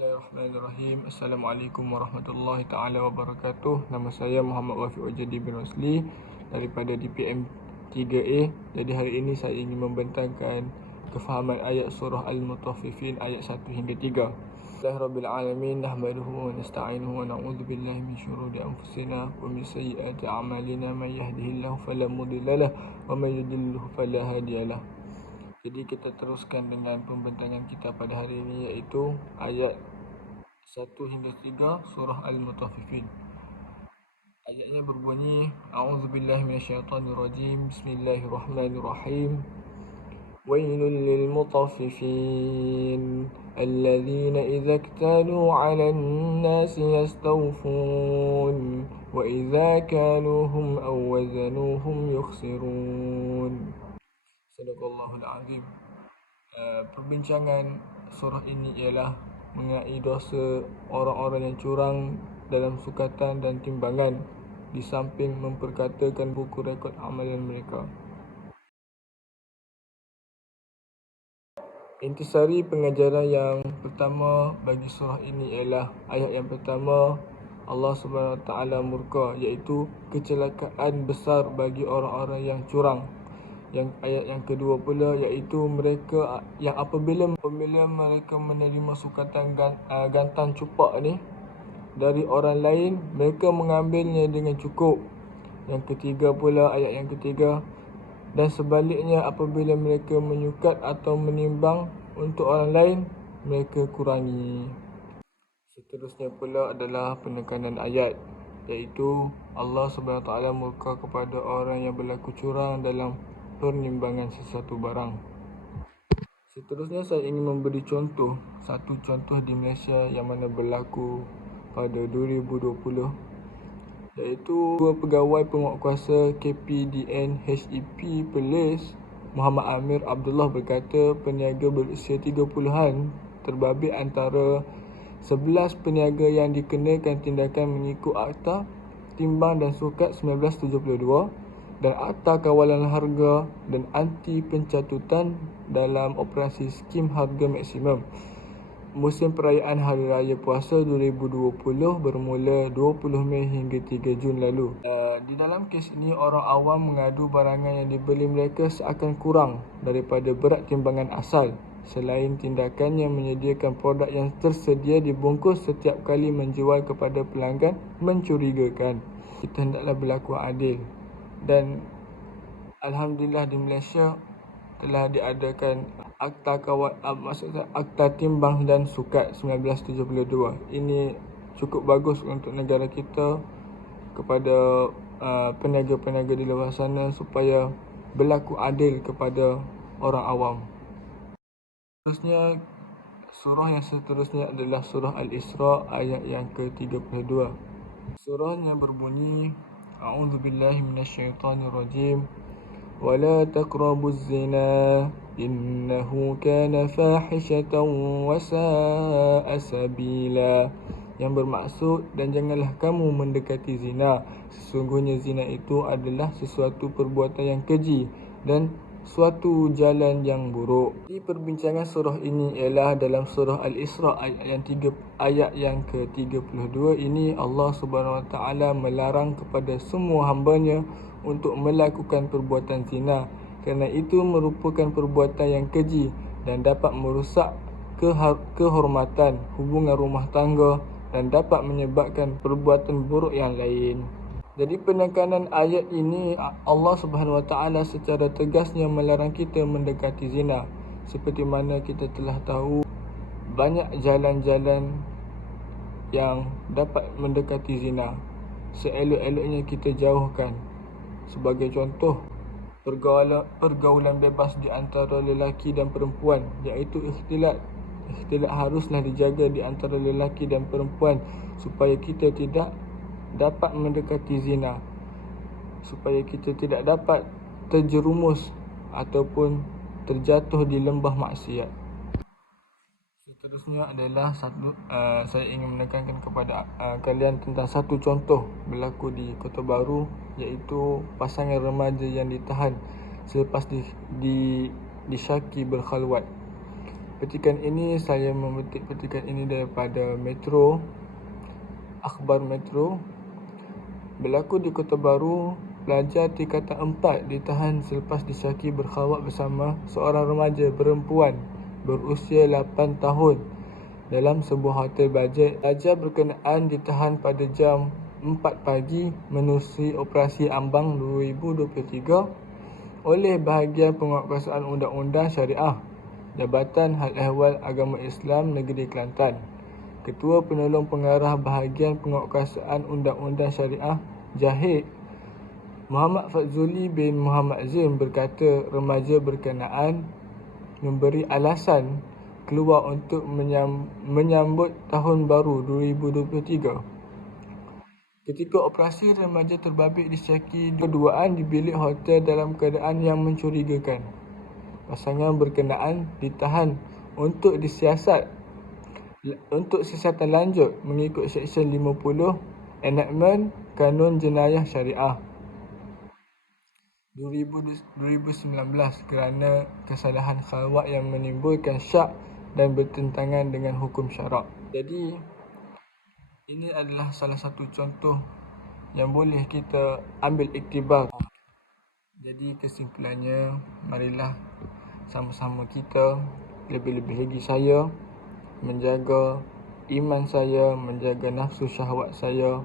Bismillahirrahmanirrahim. Assalamualaikum warahmatullahi taala wabarakatuh. Nama saya Muhammad Wafiq Wajdi bin Rosli daripada DPM 3A. Jadi hari ini saya ingin membentangkan kefahaman ayat surah Al-Mutaffifin ayat 1 hingga 3. Bismillahirabbil alamin, nahmaduhu wa nasta'inuhu wa na'udzu billahi min syururi anfusina wa min sayyiati a'malina, may yahdihillahu fala mudilla lahu wa may yudlilhu fala hadiyalah. Jadi kita teruskan dengan pembentangan kita pada hari ini, iaitu ayat 1 hingga 3 surah Al-Mutaffifin. Ayatnya berbunyi, A'udzubillahi minasyaitonirrajim, Bismillahirrahmanirrahim. Wailul lil mutaffifin alladzina idza iktalu 'alan nasi yastawfun wa idza kaluhum aw wazanuhum yukhsirun. Sadaqallahul azim. Perbincangan surah ini ialah mengenai dosa orang-orang yang curang dalam sukatan dan timbangan, di samping memperkatakan buku rekod amalan mereka. Intisari pengajaran yang pertama bagi surah ini ialah ayat yang pertama, Allah SWT murka, iaitu kecelakaan besar bagi orang-orang yang curang. Yang ayat yang kedua pula, iaitu mereka yang apabila mereka menerima sukatan gantan cupak ni dari orang lain, mereka mengambilnya dengan cukup. Yang ketiga pula, ayat yang ketiga, dan sebaliknya apabila mereka menyukat atau menimbang untuk orang lain, mereka kurangi. Seterusnya pula adalah penekanan ayat, iaitu Allah SWT murka kepada orang yang berlaku curang dalam penimbangan sesuatu barang. Seterusnya saya ingin memberi satu contoh di Malaysia yang mana berlaku pada 2020, iaitu dua pegawai penguatkuasa KPDN HEP Perlis, Muhammad Amir Abdullah berkata peniaga berusia 30-an terbabit antara 11 peniaga yang dikenakan tindakan mengikut Akta Timbang dan Sukat 1972 dan Akta Kawalan Harga dan Anti Pencatutan dalam operasi skim harga maksimum musim perayaan Hari Raya Puasa 2020 bermula 20 Mei hingga 3 Jun lalu. Di dalam kes ini, orang awam mengadu barangan yang dibeli mereka seakan kurang daripada berat timbangan asal. Selain tindakan yang menyediakan produk yang tersedia dibungkus setiap kali menjual kepada pelanggan mencurigakan. Kita hendaklah berlaku adil. Dan alhamdulillah di Malaysia telah diadakan Akta Timbang dan Sukat 1972. Ini cukup bagus untuk negara kita kepada peniaga-peniaga di luar sana supaya berlaku adil kepada orang awam. Surah yang seterusnya adalah surah Al-Isra ayat yang ke-32. Surahnya berbunyi, A'udzubillahi minasyaitonirrajim. Wala taqrabuz zina innahu kana fahishatan wa sa'a sabila. Yang bermaksud, dan janganlah kamu mendekati zina. Sesungguhnya zina itu adalah sesuatu perbuatan yang keji dan suatu jalan yang buruk. Di perbincangan surah ini ialah dalam surah Al-Isra ayat yang ke-32 ini, Allah SWT melarang kepada semua hambanya untuk melakukan perbuatan zina, kerana itu merupakan perbuatan yang keji dan dapat merosak kehormatan hubungan rumah tangga dan dapat menyebabkan perbuatan buruk yang lain. Jadi penekanan ayat ini, Allah SWT secara tegasnya melarang kita mendekati zina. Seperti mana kita telah tahu, banyak jalan-jalan yang dapat mendekati zina. Seelok-eloknya kita jauhkan. Sebagai contoh, pergaulan bebas di antara lelaki dan perempuan, iaitu ikhtilat. Ikhtilat haruslah dijaga di antara lelaki dan perempuan supaya kita tidak dapat mendekati zina, supaya kita tidak dapat terjerumus ataupun terjatuh di lembah maksiat. Seterusnya adalah saya ingin menekankan kepada kalian tentang satu contoh berlaku di Kota Baru, iaitu pasangan remaja yang ditahan selepas disyaki berkhalwat. Petikan ini saya memetik petikan ini daripada Metro, Akhbar Metro. Berlaku di Kota Baru, pelajar tingkatan 4 ditahan selepas disyaki berkhawat bersama seorang remaja perempuan berusia 8 tahun dalam sebuah hotel bajet. Pelajar berkenaan ditahan pada jam 4 pagi menerusi Operasi Ambang 2023 oleh bahagian Penguatkuasaan Undang-Undang Syariah Jabatan Hal Ehwal Agama Islam Negeri Kelantan. Ketua Penolong Pengarah Bahagian Penguatkuasaan Undang-Undang Syariah Jahid Muhammad Fadzuli bin Muhammad Zim berkata remaja berkenaan memberi alasan keluar untuk menyambut Tahun Baru 2023. Ketika operasi, remaja terbabit disyaki berduaan di bilik hotel dalam keadaan yang mencurigakan. Pasangan berkenaan ditahan untuk disiasat untuk siasatan lanjut mengikut Seksyen 50 Enactment Kanun Jenayah Syariah 2019 kerana kesalahan khawat yang menimbulkan syak dan bertentangan dengan hukum syarak. Jadi, ini adalah salah satu contoh yang boleh kita ambil iktibar. Jadi kesimpulannya, marilah sama-sama kita, lebih-lebih lagi saya, menjaga iman saya, menjaga nafsu syahwat saya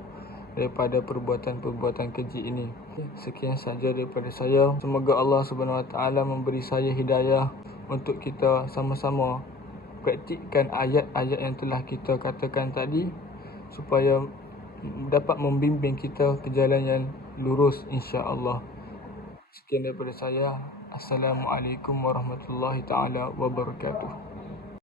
daripada perbuatan-perbuatan keji ini. Sekian saja daripada saya. Semoga Allah SWT memberi saya hidayah untuk kita sama-sama praktikkan ayat-ayat yang telah kita katakan tadi supaya dapat membimbing kita ke jalan yang lurus, insya-Allah. Sekian daripada saya. Assalamualaikum warahmatullahi taala wabarakatuh.